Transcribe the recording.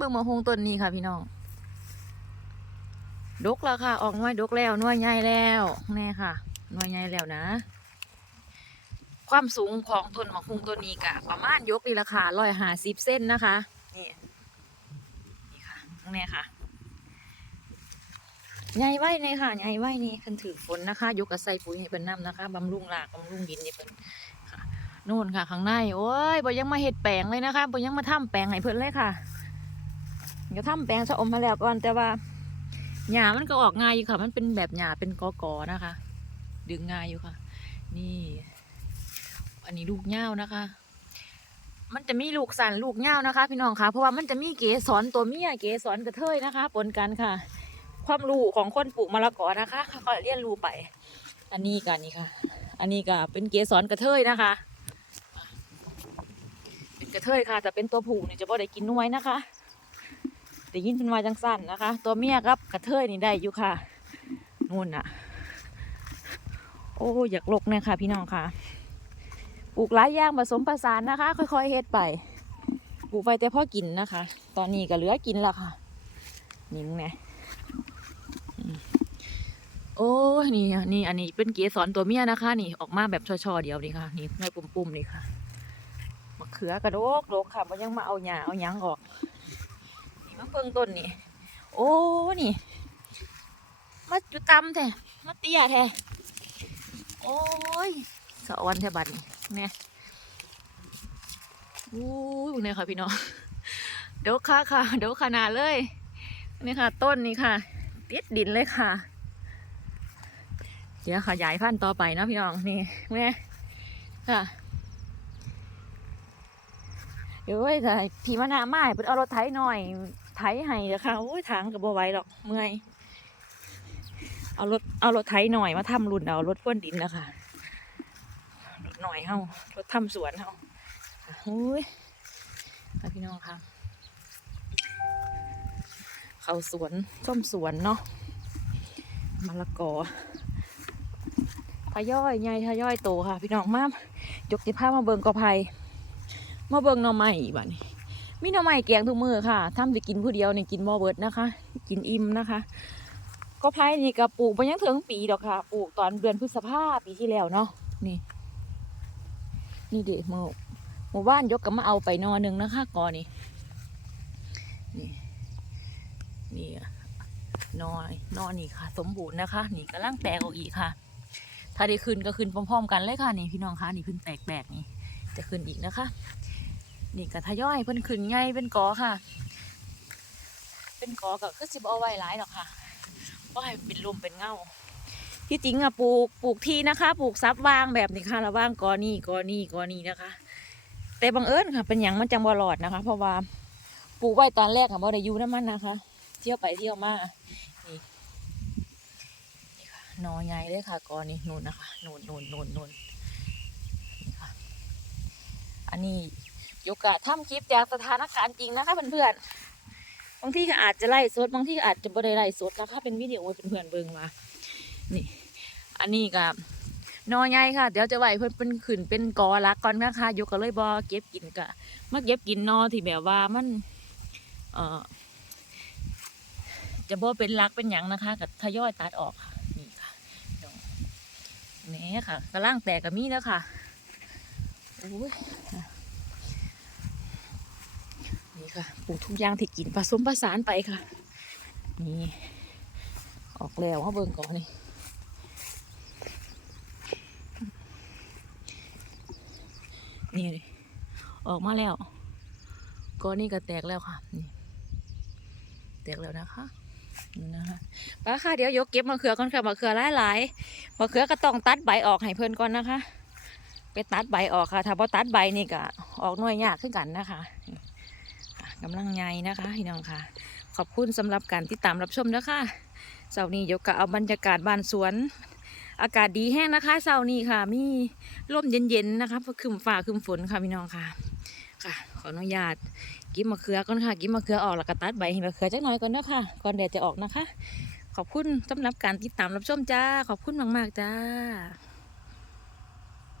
เบิ่งมะฮงต้นนี้ค่ะพี่น้อง ดกแล้วค่ะ ออกหน่วยดกแล้วหน่วยใหญ่แล้วแน่ค่ะหน่วยใหญ่แล้วนะ ความสูงของต้นมะฮงต้นนี้กะประมาณยกนี่ราคาร้อยห้าสิบเส้นนะคะนี่นี่ค่ะแน่ค่ะใหญ่ไว้นี่ค่ะใหญ่ไว้นี่คันถือฝนนะคะ ยกกระใส่ปุ๋ยให้เป็นน้ำนะคะบำรุงรากบำรุงดินนี่เป็นค่ะนู่นค่ะข้างในโอ้ยบ่ยังมาเห็ดแปลงเลยนะคะบ่ยังมาทำแปลงให้เพิ่นเลยค่ะ เดี๋ยวทำแปลงชะอมมาแล้วก่อนแต่ว่าหญ้ามันก็ออกง่ายอยู่ค่ะ มันเป็นแบบหญ้าเป็นกอกอๆนะคะ ดึงง่ายอยู่ค่ะ นี่ อันนี้ลูกเหย้านะคะ มันจะมีลูกสันลูกเหย้านะคะ พี่น้องคะเพราะว่ามันจะมีเกสรตัวเมียเกสรกระเทยนะคะ ปนกันค่ะ ความรู้ของคนปลูกมะละกอนะคะค่อยๆเรียนรู้ไป อันนี้กันนี่ค่ะ อันนี้ก็เป็นเกสรกระเทยนะคะ เป็นกระเทยค่ะแต่เป็นตัวผู้เนี่ยจะบ่ได้กินน้วยนะคะ ได้ยินเป็นวาจังสั้นนะคะ ตัวเมียครับกระเทยนี่ได้อยู่ค่ะนู่นน่ะ โอ้อยากลกเนี่ยค่ะ พี่น้องค่ะปลูกหลายอย่างผสมผสานนะคะ ค่อยๆเฮ็ดไปปลูกไปแต่พ่อกินนะคะ ตอนนี้ก็เหลือกินแล้วค่ะนี่มึงไงโอ้ยนี่นี่อันนี้เป็นเกสรตัวเมียนะคะ นี่ออกมาแบบช่อๆเดียวนี่ค่ะ นี่ในปุ่มๆนี่ค่ะมะเขือกระโดกโดกค่ะมันยังมาเอาหญ้าเอาหยังออก มะเพิงต้นนี่ โอ้ นี่ มาจุตำแท้มาเตี้ยแท้โอ้ยสะออนแทบันเนี่ยโอ้ยพวกนี้ค่ะพี่น้อง เดี๋ยวค่ะค่ะ เดี๋ยวขนาดเลย นี่ค่ะ ต้นนี่ค่ะติดดินเลยค่ะ เดี๋ยวขยายพันธุ์ต่อไปนะพี่น้อง นี่แม่ค่ะเดี๋ยวไว้พี่มะนาวมาเพิ่นเอารถไถหน่อย ไถให้เด้อค่ะโอ้ยทางกับบ่ไหวหรอกเมื่อยเอารถเอารถไถหน่อยมาทำรุ่นเอารถพ่นดินนะคะรถหน่อยเฮารถทำสวนเฮาค่ะโอ้ยพี่น้องค่ะเขาสวนส้มสวนเนาะมะละกอทย่อยใหญ่ทย่อยโตค่ะ พี่น้องมากยกสิผ้ามาเบิงกอไผ่มาเบิงหน่อไม้บัดนี้ มีหน่อไม้แกงทุกมือค่ะทำจะกินผู้เดียวเนี่ยกินบ่เบิดนะคะ กินอิ่มนะคะกอไผ่นี่ก็ปลูกไปยังถึงปีดอกค่ะ ปลูกตอนเดือนพฤษภาปีที่แล้วเนาะ นี่ นี่เด็กหมู่หมู่บ้านยกกันมาเอาไปนอหนึ่งนะคะกอนี่ นี่ นี่อะนอยนอนนี่ค่ะ สมบูรณ์นะคะ นี่กำลังแตกออกอีกค่ะ ถ้าได้ขึ้นก็ขึ้นพร้อมๆ กันเลยค่ะนี่พี่น้องคะนี่เพิ่นแตกแบกนี่จะขึ้นอีกนะคะ นี่ก็ทยอยเพิ่นขึ้นใหญ่เป็นกอค่ะ เป็นกอก็คือสิบเอาไว้หลายหรอกค่ะเพราะให้เป็นลมเป็นเงาที่จริงอะปลูกปลูกทีนะคะ ปลูกซับวางแบบนี้ค่ะระว่างกอนี่กอนี่กอนี่นะคะ แต่บังเอิญค่ะ เป็นอย่างมันจังบ่หลอดนะคะ เพราะว่าปลูกไว้ตอนแรกค่ะบ่ได้อยู่น้ำมันนะคะ เที่ยวไปเที่ยวมานี่นี่ค่ะนอใหญ่เลยค่ะกอนี่นูนนะคะนูนนูนนูนนูนนี่ค่ะอันนี้ ยกกะทำคลิปจากสถานการณ์จริงนะคะเพื่อนๆบางที่ก็อาจจะไล่สดบางที่ก็อาจจะไม่ได้ไล่สดนะคะเป็นวิดีโอเพื่อนๆเบิ่งมานี่ อันนี้กับนอใหญ่ค่ะ เดี๋ยวจะไหวเพื่อนเป็นขืนเป็นกอรักก่อนนะคะยกก็เลยบอเก็บกินกะมาเก็บกินนอที่แบบว่ามัน เอ่อจะบ่เป็นรักเป็นหยังนะคะกับทยอยตัดออกค่ะนี่ค่ะดอกแหน่ค่ะกระล่างแตกกับมีแล้วค่ะโอ้ย ค่ะปลูกทุกอย่างที่กินผสมผสานไปค่ะ นี่ออกแล้วมาเบิ่งก่อนนี่นี่ออกมาแล้วก้อนนี้ก็แตกแล้วค่ะนี่แตกแล้วนะคะนี่นะคะป้าค่ะเดี๋ยวยกเก็บมะเขือก่อนค่ะมะเขือหลายๆมะเขือก็ต้องตัดใบออกให้เพื่อนก่อนนะคะ ไปตัดใบออกค่ะ ถ้าพอตัดใบนี่ก็ออกหน่วยยากขึ้นกันนะคะ กำลังไงนะคะพี่น้องค่ะ ขอบคุณสำหรับการติดตามรับชมนะคะเสาร์นี้เดี๋ยกกะเอาบรรยากาศบ้านสวน อากาศดีแห้งนะคะเสาร์นี้ค่ะ มีลมเย็นๆนะคะเพราะคืมฟ้าคืมฝนค่ะพี่น้องค่ะค่ะ ขออนุญาตกินมะเขือก่อนค่ะ กินมะเขือออกแล้วก็ตัดใบมะเขือจักหน่อยก่อนเนาะค่ะก่อนแดดจะออกนะคะ ขอบคุณสำหรับการติดตามรับชมจ้า ขอบคุณมากๆจ้า